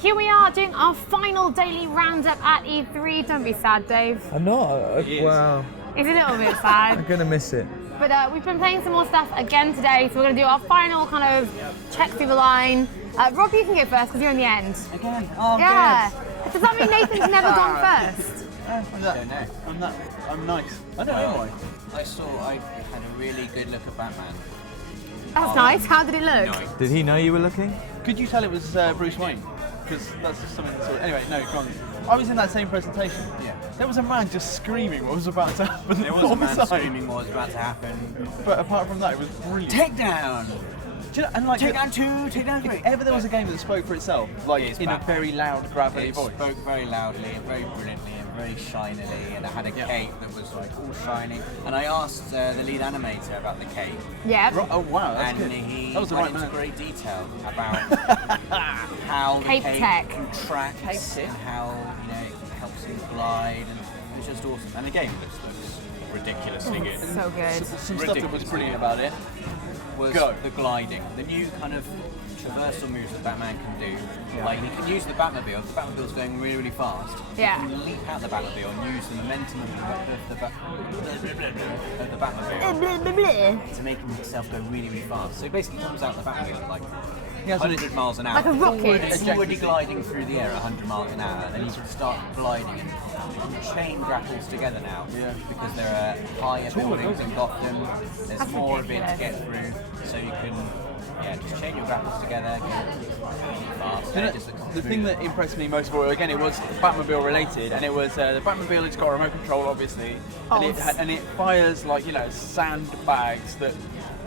here we are doing our final daily roundup at E3. Don't be sad, Dave. I'm not. Wow. It's a little bit sad. I'm going to miss it. But we've been playing some more stuff again today, so we're going to do our final kind of check through the line. Rob, you can go first because you're in the end. Again? Oh, yeah. good. Does that mean Nathan's never gone first? I don't know. I'm nice. I don't know why. I had a really good look at Batman. That's nice. How did it look? Did he know you were looking? Could you tell it was Bruce Wayne? Because that's just something that's... Anyway, no, go on. I was in that same presentation. Yeah. There was a man just screaming what was about to happen. There was a man screaming what was about to happen. But apart from that, it was brilliant. Takedown! Do you know, and like, Takedown 2, Takedown 3. if ever there was a game that spoke for itself, like in a very loud, gravelly voice. It spoke very loudly and very brilliantly and very shinily, and it had a cape that was like all shining. And I asked the lead animator about the cape. Yeah. Oh wow, that's And good. he That was the went right into man. great detail about how the Cape cape tech. contracts and how it helps him glide, and it was just awesome. And the game just looks ridiculously good. So good. Some stuff that was brilliant about it. Was Go. the gliding, the new kind of traversal moves that Batman can do. Like he can use the Batmobile. If the Batmobile's going really, really fast, Yeah. he can leap out the Batmobile and use the momentum of the Batmobile to make himself go really, really fast. So he basically comes out the Batmobile at like 100 miles an hour. Like a rocket. He's already gliding through the air at 100 miles an hour, and he can start gliding and chain grapples together now. Yeah. Because there are higher buildings in Gotham. There's That's more of it to ridiculous. get through, so you can just chain your grapples together, go really fast. You know, It just looks the thing that impressed me most of all, again, it was Batmobile related, and it was the Batmobile has got a remote control, obviously, and it fires like sandbags that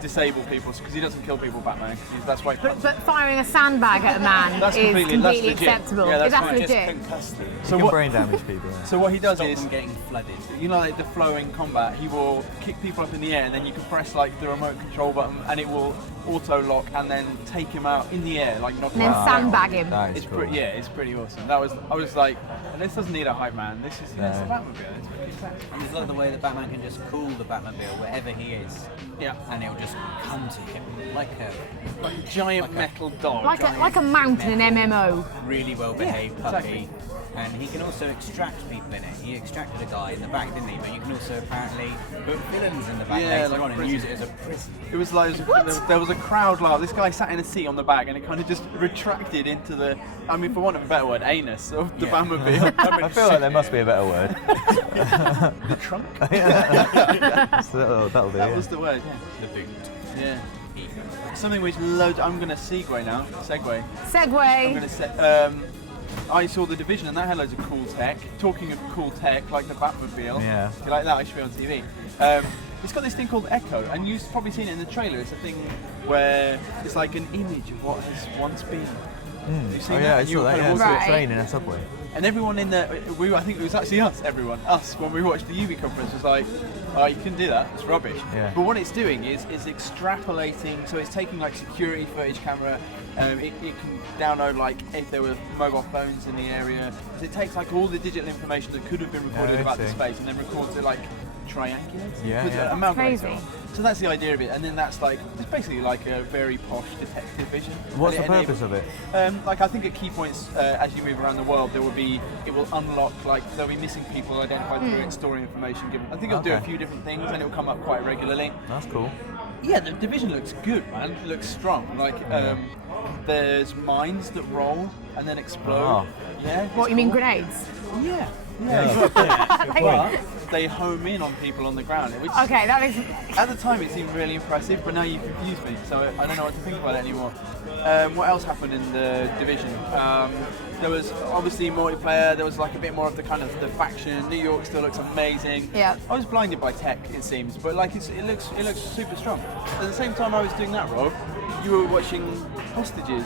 disable people because he doesn't kill people, Batman. That's why. But firing a sandbag at a man That's is completely completely legit. acceptable. Yeah, that's that's fine. just legit. concuss them. So You can what? brain damage people. Yeah. So what he does Stop is, them getting flooded. like the flowing combat, he will kick people up in the air, and then you can press like the remote control button, and it will auto lock, and then take him out in the air, like knock And him then out. sandbag him. That is It's cool. pretty, it's pretty awesome. I was like, this doesn't need a hype man. This is it's the Batmobile. It's pretty fast. And I love the way that Batman can just cool the Batmobile wherever he is. Yeah. And it'll just come to him like a Giant metal dog. Like a mount in an MMO. really well-behaved puppy. exactly. And he can also extract people in it. He extracted a guy in the back, didn't he? But you can also apparently put villains in the back later like on and prison. use it as a prison. It was like there was a crowd laugh. This guy sat in a seat on the back, and it kind of just retracted into the, I mean, for want of a better word, anus of the Batmobile. I feel like there must be a better word. the trunk. That'll be That it. was the word. The boot. Yeah. Something which I'm going to segue now. Segue. I'm Segway. going to say. I saw The Division, and that had loads of cool tech. Talking of cool tech, like the Batmobile. Yeah. If you like that, I should be on TV. It's got this thing called Echo, and you've probably seen it in the trailer. It's a thing where it's like an image of what has once been. You've seen Oh that? yeah, I And you saw that. kind Yeah, of I walk saw Right. a train in a subway. And everyone in there, I think it was actually us, us, when we watched the UV conference, was like, oh, you can do that, it's rubbish. Yeah. But what it's doing is extrapolating, so it's taking like security footage camera, it can download like if there were mobile phones in the area. So it takes like all the digital information that could have been recorded I about the see. space and then records it like triangulates. Yeah, yeah. Amalgamates Crazy. it all. So that's the idea of it, and then that's like, it's basically like a very posh detective vision. What's the And it purpose of it? like I think at key points as you move around the world, it will unlock, like there'll be missing people identified through it, story information given. I think it'll do a Okay. few different things, and it'll come up quite regularly. That's cool. Yeah, the Division looks good, man. It looks strong. Like there's mines that roll and then explode. Oh. Yeah. What, it's you mean cool. grenades? Yeah. Yeah. But they home in on people on the ground, which Okay, that makes... at the time it seemed really impressive, but now you've confused me, so I don't know what to think about it anymore. What else happened in the Division? There was obviously multiplayer, there was like a bit more of the kind of the faction. New York still looks amazing. Yeah. I was blinded by tech, it seems, but like it looks super strong. At the same time I was doing that, Rob, you were watching Hostages.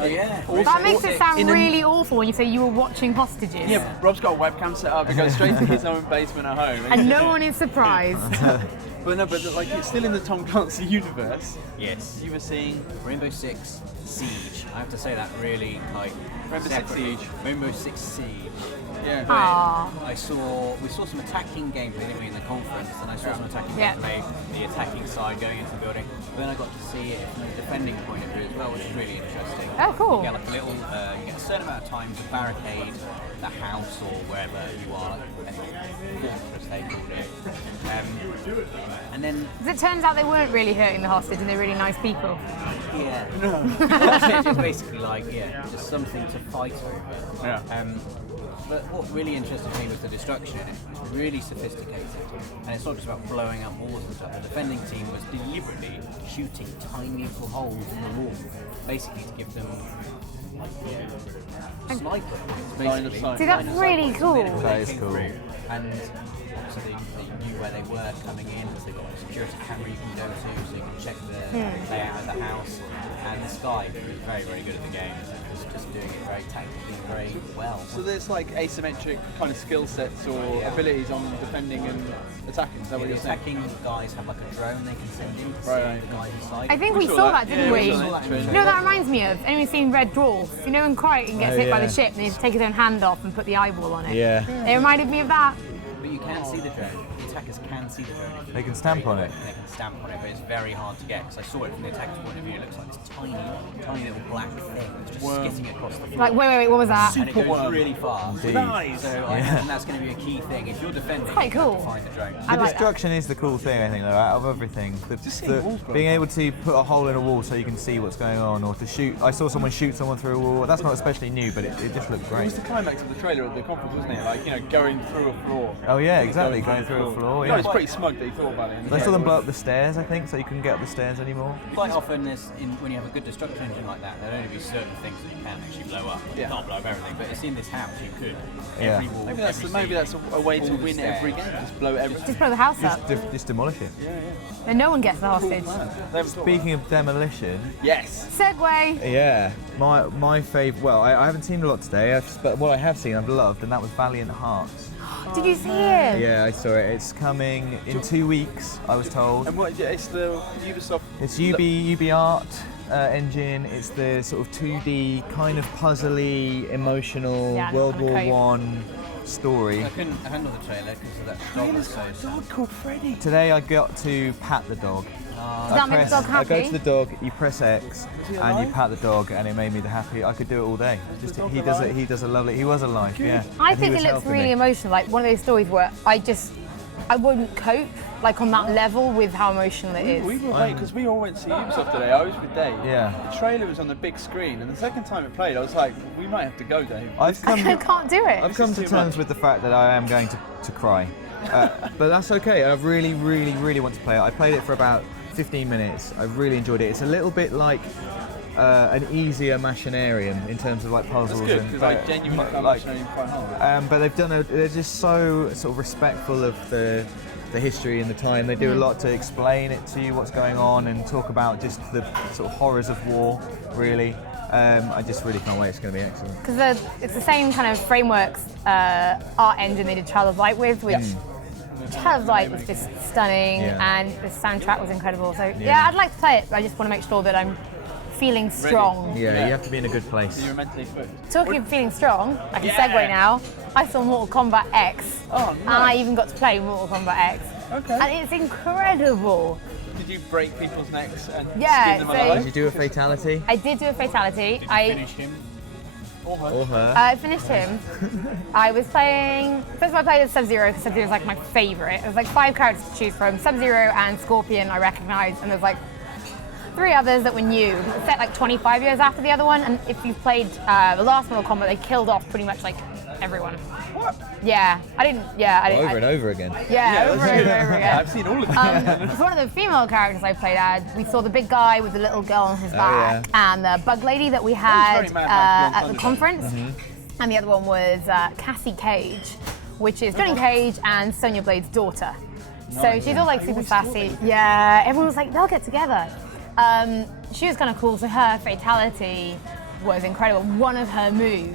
Oh yeah. That makes it sound in a- really awful when you say you were watching Hostages. Yeah, Rob's got a webcam set up, it goes straight to his own basement at home. And no one is surprised. But no, but like it's still in the Tom Clancy universe. Yes. You were seeing Rainbow Six Siege. I have to say that really like Rainbow Six separately. Siege. Rainbow Six Siege. yeah. Aww. We saw some attacking gameplay, didn't we, in the conference, and I saw some attacking Yeah. gameplay, the attacking side going into the building. But then I got to see it from the defending point of view as well, which is really interesting. Oh, cool. You get like a little, you get a certain amount of time to barricade the house or wherever you are, like fortress they called it. And then, Because it turns out they weren't really hurting the hostage and they're really nice people. yeah, hostage is basically like, just something to fight over. Yeah. But what really interested me was the destruction. It was really sophisticated, and it's not just about blowing up walls and stuff. The defending team was deliberately shooting tiny little holes in the wall, basically to give them sniper points, Line of basically. sight. See, that's Line of really sight cool. points when That they is came cool. through. And so they knew where they were coming in, so they got a security camera you can go to, so you can check the layout of the house. And this guy who was very, very good at the game was just doing it very tactically and very well. So there's like asymmetric kind of skill sets or abilities on defending and attacking. Is that what The you're saying? attacking guys have like a drone they can send in to Right. see the guys inside. I think we saw saw that. that, didn't Yeah, we? we saw that in the You trailer. know, that reminds me of, anyone seen Red Dwarf? You know when Crichton gets Oh, hit by yeah. the ship and he take his own hand off and put the eyeball on it? Yeah. It reminded me of that. But you can see the drone. The attackers can see the drone. If you They can look stamp very on it. quick, They can stamp on it, but it's very hard to get because I saw it from the attacker's point of view. It looks like this tiny, tiny little black thing that's just skidding across the floor. Like, wait, what was that? And it goes Superworm. really fast. Indeed. Nice. So I imagine that's going to be a key thing. If you're defending, quite you have cool. to find the drone. I The like that. destruction is the cool thing, I think, though, out of everything. Just seeing walls broken. Being able to put a hole in a wall so you can see what's going on, or to shoot. I saw someone shoot someone through a wall. That's not especially new, but it just looked It great. was the climax of the trailer at the conference, wasn't it? Like, you know, going through a floor. Oh yeah, exactly. Going through a floor. Yeah. I Yeah. was pretty smug that he thought about it. I saw them blow up the stairs, I think, so you couldn't get up the stairs anymore. Quite often, when you have a good destruction engine like that, there'll only be certain things that you can actually blow up. You Yeah. can't blow up everything, but it's in this house you could. Yeah. Every wall, Maybe that's every a way to all the win every stairs. game. Just blow everything. Just blow the house up. Just demolish it. And no one gets the hostage. Speaking of demolition, Yes. Segway. yeah, my favourite. Well, I haven't seen a lot today, but what I have seen I've loved, and that was Valiant Hearts. Did you see it? Yeah, I saw it. It's coming in 2 weeks, I was told. And what? It's the Ubisoft. It's UB Art engine. It's the sort of 2D kind of puzzly, emotional Yeah, World on a War coat. One story. I couldn't handle the trailer because of that dog was so sad. Called Freddy. Today I got to pat the dog. Does that make the dog I go happy? to the dog, you press X, he and alive? you pat the dog, and it made me the happy. I could do it all day. Just the dog he does it. alive? He does a lovely. He was alive, yeah. I And he think it was looks helping really me. emotional, like one of those stories where I wouldn't cope, like on that level with how emotional it is. We were late because we all went to see Ubisoft today. I was with Dave. Yeah. The trailer was on the big screen, and the second time it played, I was like, we might have to go, Dave. I've I come. can't do it. I've come to too terms much. with the fact that I am going to cry, but that's okay. I really, really, really want to play it. I played it for about 15 minutes. I really enjoyed it. It's a little bit like an easier Machinarium in terms of like puzzles That's good and because I genuinely found like. Machinarium quite hard. But they're just so sort of respectful of the history and the time. They do a lot to explain it to you what's going on and talk about just the sort of horrors of war. Really, I just really can't wait. It's going to be excellent. Because it's the same kind of frameworks art engine they did Child of Light with, which Child of Light was just stunning, Yeah. and the soundtrack was incredible. So yeah, I'd like to play it, but I just want to make sure that I'm feeling strong. Yeah, you have to be in a good place. You're mentally fit. Talking of feeling strong, I can segue now. I saw Mortal Kombat X, Oh, and I nice. even got to play Mortal Kombat X, Okay. and it's incredible. Did you break people's necks and Yeah, skin them so- Did alive? you do a fatality? I did do a fatality. I Finish him. Or her? I finished him. I was playing. First of all, I played as Sub-Zero because Sub-Zero is like my favourite. There's like 5 characters to choose from. Sub-Zero and Scorpion I recognised, and there's like 3 others that were new. It's set like 25 years after the other one, and if you've played the last Mortal Kombat, they killed off pretty much like everyone. What? Yeah, I didn't. Over and over again. Yeah, over and over again. I've seen all of them. It's one of the female characters I played as. We saw the big guy with the little girl on his back, and the bug lady that we had very Mad Max at Beyond the Thunderdome. conference. And the other one was Cassie Cage, which is Johnny Cage and Sonya Blade's daughter. So she's all like super sassy. Yeah, everyone was like, they'll get together. She was kind of cool. So her fatality was incredible. One of her moves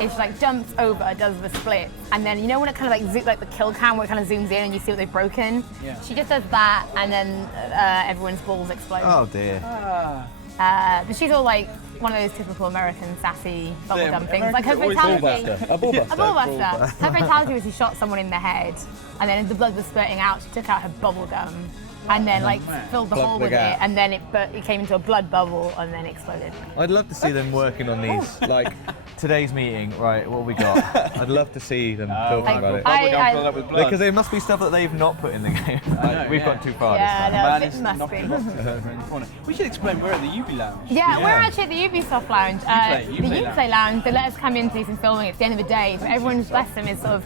is she like jumps over, does the split, and then you know when it kind of like the kill cam where it kind of zooms in and you see what they've broken. Yeah. She just does that, and then everyone's balls explode. Oh dear. But she's all like one of those typical American sassy bubblegum things. Americans Like her are always fatality. A ballbuster. A ballbuster. Her fatality was she shot someone in the head, and then the blood was spurting out. She took out her bubble gum and then like man. filled the Plugged hole the with gap. it, and then it came into a blood bubble and then exploded. I'd love to see them working on these. Like today's meeting, right? What have we got? I'd love to see them talking about it. I- Filled up with blood. Because there must be stuff that they've not put in the game. know, We've yeah. gone too far Yeah, this time. no. Man it is must knocking be. boxes over in the corner. We should explain we're at the Ubi Lounge. Yeah, we're Yeah. actually at the Ubisoft Lounge. Uplay the Lounge. Uplay Lounge. They let us come in to do some filming. It's the end of the day, but everyone's bless them is sort of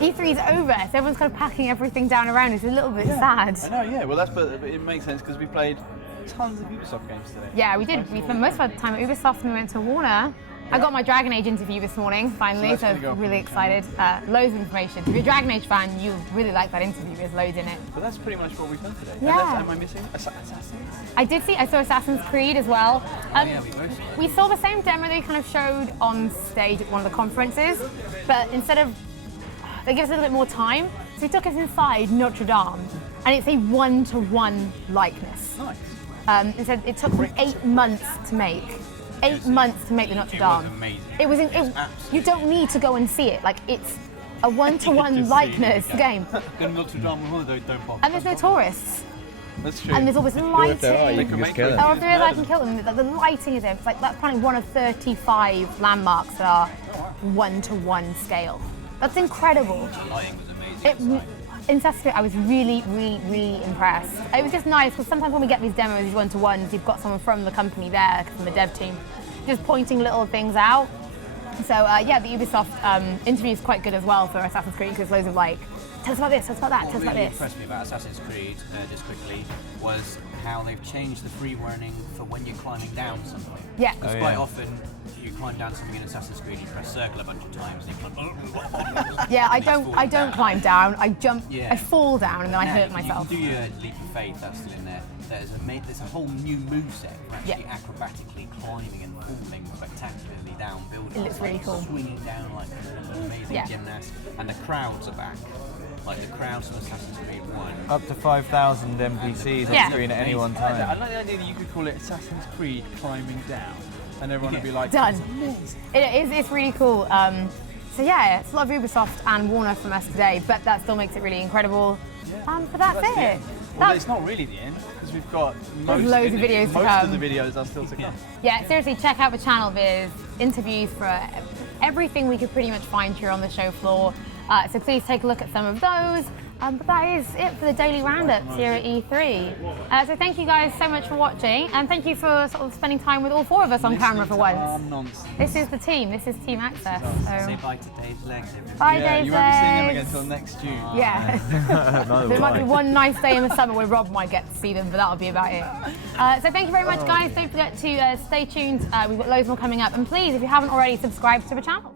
E3's over, so everyone's kind of packing everything down around. It's a little bit sad. I know, yeah. Well, but it makes sense because we played tons of Ubisoft games today. Yeah, we did. We spent most of our time at Ubisoft and we went to Warner. I got my Dragon Age interview this morning, finally, that's so gonna go up really on the channel. excited. Loads of information. If you're a Dragon Age fan, you'll really like that interview. There's loads in it. But that's pretty much what we've done today. Yeah. Am I missing Assassins? I saw Assassin's Creed as well. Yeah, we both. We saw the same demo they kind of showed on stage at one of the conferences, but instead of, they give us a little bit more time, so they took us inside Notre Dame, and it's a one-to-one likeness. Nice. It said it took them 8 months to make. 8 months to make the Notre It was Dame. amazing. It was. absolutely You don't need to go and see it. Like it's a one-to-one likeness game, Gonna Notre Dame with holiday, don't pop. and there's no tourists, That's true. and there's always If there are, you lighting. can make just kill it. them. Oh, if there is, I can kill them. The lighting is there. It's like that's probably one of 35 landmarks that are one-to-one scale. That's incredible. The lighting was amazing. In Assassin's Creed, I was really, really, really impressed. It was just nice because sometimes when we get these demos, these one-to-ones, you've got someone from the company there, from the dev team, just pointing little things out. So yeah, the Ubisoft interview is quite good as well for Assassin's Creed because loads of like, tell us about this, tell us about that, tell What us about really this. impressed me about Assassin's Creed, just quickly, was how they've changed the free warning for when you're climbing down something. Yeah. Because Oh, quite yeah. often you climb down something in Assassin's Creed, you press circle a bunch of times, and you climb. Yeah, I and you don't fall climb down. I jump, Yeah. I fall down, and then I Now, hurt myself. You can do your leap of faith, that's still in there. There's a whole new moveset for actually Yeah. acrobatically climbing and falling spectacularly down buildings. It looks really like cool. Swinging down like an amazing Yeah. gymnast. And the crowds are back. Like the crowds from Assassin's Creed 1. Up to 5,000 NPCs Yeah. on screen at any one I time. like the idea that you could call it Assassin's Creed climbing down, and everyone would be like, Done. It's really cool. So yeah, it's a lot of Ubisoft and Warner from us today, but that still makes it really incredible. But that's the it. end. Well, it's not really the end because we've got loads of videos to most come. of the videos are still to come. Yeah, seriously, check out the channel. There's interviews for everything we could pretty much find here on the show floor. So please take a look at some of those. But that is it for the daily roundups here at E3. So thank you guys so much for watching, and thank you for sort of spending time with all four of us on camera for once. Nonsense. This is the team. This is Team Access. Say So bye to Dave's legs, everybody. bye, Yeah, Dave. you won't be seeing them again Legs. until next June. Yeah. Neither There will might be I. one nice day in the summer where Rob might get to see them, but that'll be about it. So thank you very much, guys. Don't forget to stay tuned. We've got loads more coming up. And please, if you haven't already, subscribe to the channel.